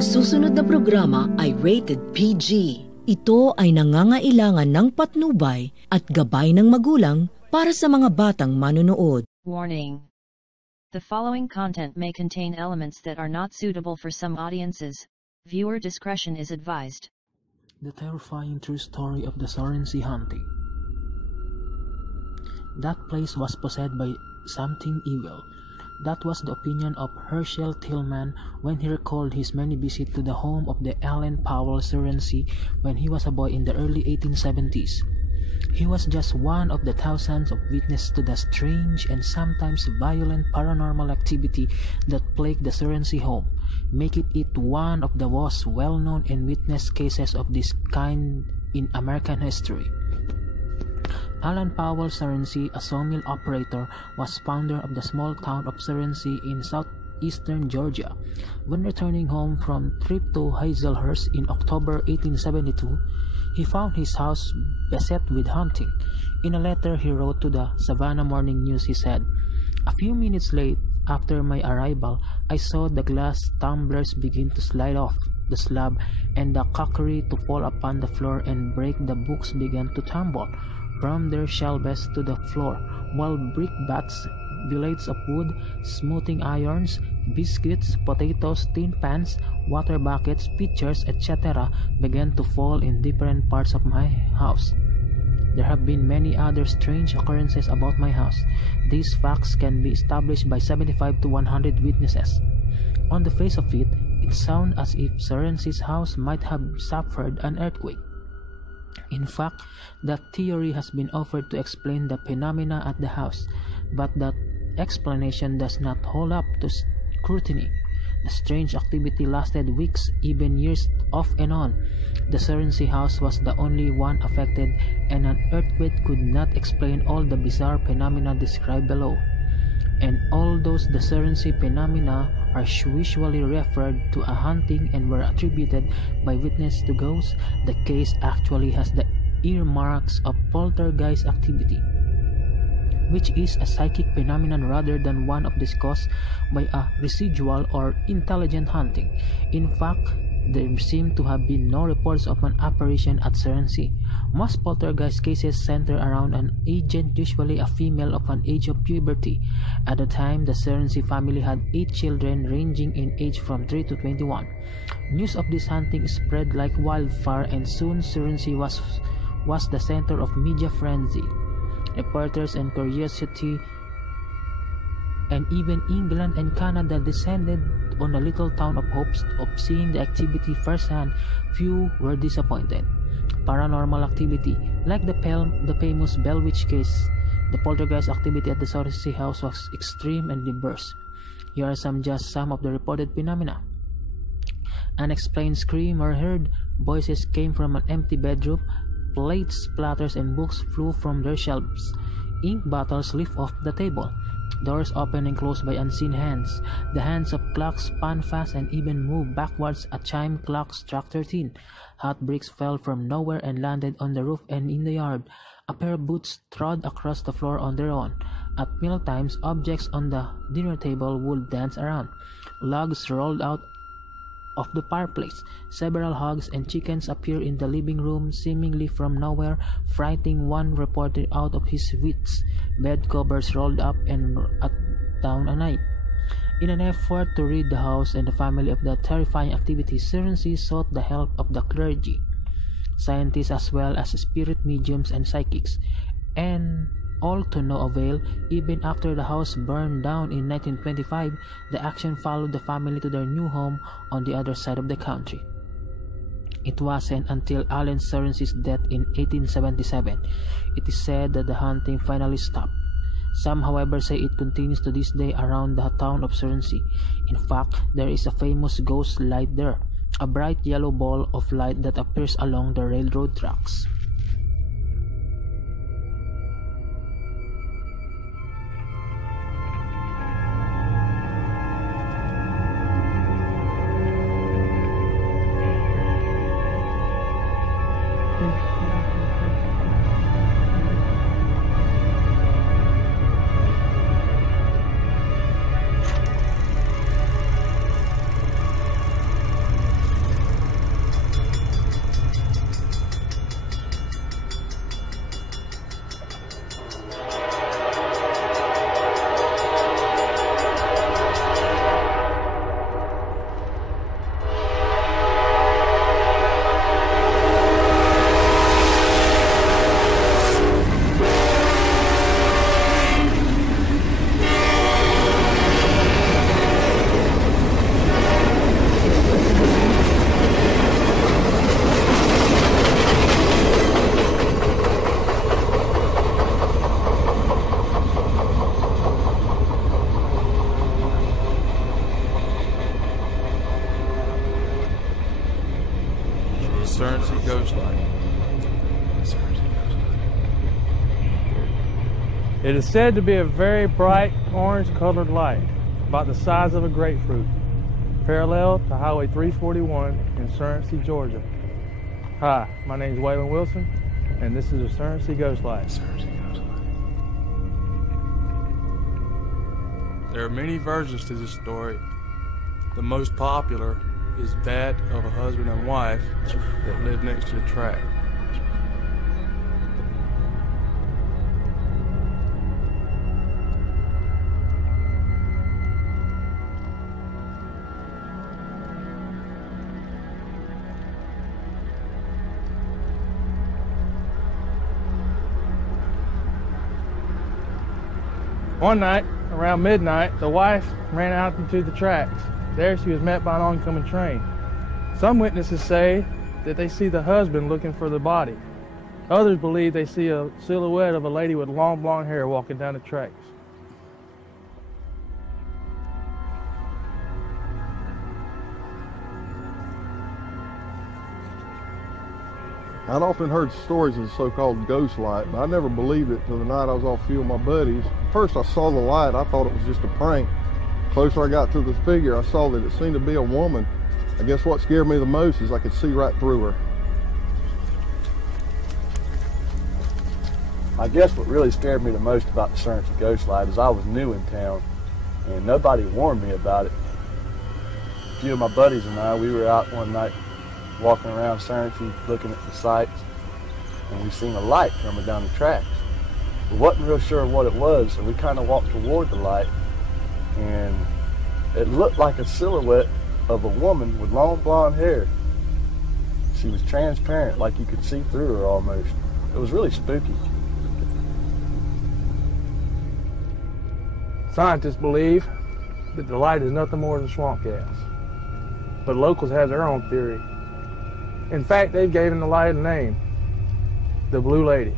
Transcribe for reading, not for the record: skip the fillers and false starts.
Ang susunod na programa ay rated PG. Ito ay nangangailangan ng patnubay at gabay ng magulang para sa mga batang manonood. Warning. The following content may contain elements that are not suitable for some audiences. Viewer discretion is advised. The terrifying true story of the Surrency haunting. That place was possessed by something evil. That was the opinion of Herschel Tillman when he recalled his many visits to the home of the Ellen Powell Surrency when he was a boy in the early 1870s. He was just one of the thousands of witnesses to the strange and sometimes violent paranormal activity that plagued the Surrency home, making it one of the most well-known and witnessed cases of this kind in American history. Alan Powell Surrency, a sawmill operator, was founder of the small town of Surrency in southeastern Georgia. When returning home from a trip to Hazelhurst in October 1872, he found his house beset with haunting. In a letter he wrote to the Savannah Morning News, he said, "A few minutes late after my arrival, I saw the glass tumblers begin to slide off the slab and the crockery to fall upon the floor and break. The books began to tumble from their shelves to the floor, while brickbats, billets of wood, smoothing irons, biscuits, potatoes, tin pans, water buckets, pitchers, etc. began to fall in different parts of my house. There have been many other strange occurrences about my house. These facts can be established by 75 to 100 witnesses. On the face of it, it sounds as if Surrency's house might have suffered an earthquake. In fact, that theory has been offered to explain the phenomena at the house, but that explanation does not hold up to scrutiny. The strange activity lasted weeks, even years off and on. The Surrency house was the only one affected, and an earthquake could not explain all the bizarre phenomena described below. And although the Surrency phenomena are usually referred to a haunting and were attributed by witness to ghosts, the case actually has the earmarks of poltergeist activity, which is a psychic phenomenon rather than one of this caused by a residual or intelligent haunting. In fact, there seem to have been no reports of an apparition at Surrency. Most poltergeist cases center around an agent, usually a female of an age of puberty. At the time, the Surrency family had 8 children ranging in age from 3 to 21. News of this haunting spread like wildfire, and soon Surrency was the center of media frenzy. Reporters and curiosity, and even England and Canada descended on the little town of hopes of seeing the activity firsthand. Few were disappointed. Paranormal activity, like the famous Bell Witch case, the poltergeist activity at the Surrency house was extreme and diverse. Here are just some of the reported phenomena. Unexplained screams were heard. Voices came from an empty bedroom. Plates, platters, and books flew from their shelves. Ink bottles lift off the table. Doors opened and closed by unseen hands. The hands of clocks spun fast and even moved backwards. A chime clock struck 13. Hot bricks fell from nowhere and landed on the roof and in the yard. A pair of boots trod across the floor on their own. At mealtimes, objects on the dinner table would dance around. Logs rolled out of the fireplace. Several hogs and chickens appeared in the living room seemingly from nowhere, frightening one reporter out of his wits. Bed covers rolled up and down a night. In an effort to rid the house and the family of the terrifying activity, Surrency sought the help of the clergy, scientists as well as spirit mediums and psychics, and all to no avail. Even after the house burned down in 1925, the action followed the family to their new home on the other side of the country. It wasn't until Alan Surrency's death in 1877, it is said, that the haunting finally stopped. Some, however, say it continues to this day around the town of Surrency. In fact, there is a famous ghost light there, a bright yellow ball of light that appears along the railroad tracks. Surrency Ghost Light. It is said to be a very bright orange-colored light, about the size of a grapefruit, parallel to Highway 341 in Surrency, Georgia. Hi, my name is Waylon Wilson, and this is a Surrency Ghost Light. There are many versions to this story. The most popular is that of a husband and wife that live next to the track. One night, around midnight, the wife ran out into the tracks. There she was met by an oncoming train. Some witnesses say that they see the husband looking for the body. Others believe they see a silhouette of a lady with long blonde hair walking down the tracks. I'd often heard stories of the so-called ghost light, but I never believed it till the night I was off fuel with my buddies. First I saw the light, I thought it was just a prank. The closer I got to the figure, I saw that it seemed to be a woman. I guess what scared me the most is I could see right through her. I guess what really scared me the most about the Surrency Ghost Light is I was new in town, and nobody warned me about it. A few of my buddies and I, we were out one night walking around Surrency looking at the sights, and we seen a light coming down the tracks. We wasn't real sure what it was, so we kind of walked toward the light, and it looked like a silhouette of a woman with long blonde hair. She was transparent, like you could see through her almost. It was really spooky. Scientists believe that the light is nothing more than swamp gas, but locals have their own theory. In fact, they've given the light a name, the Blue Lady.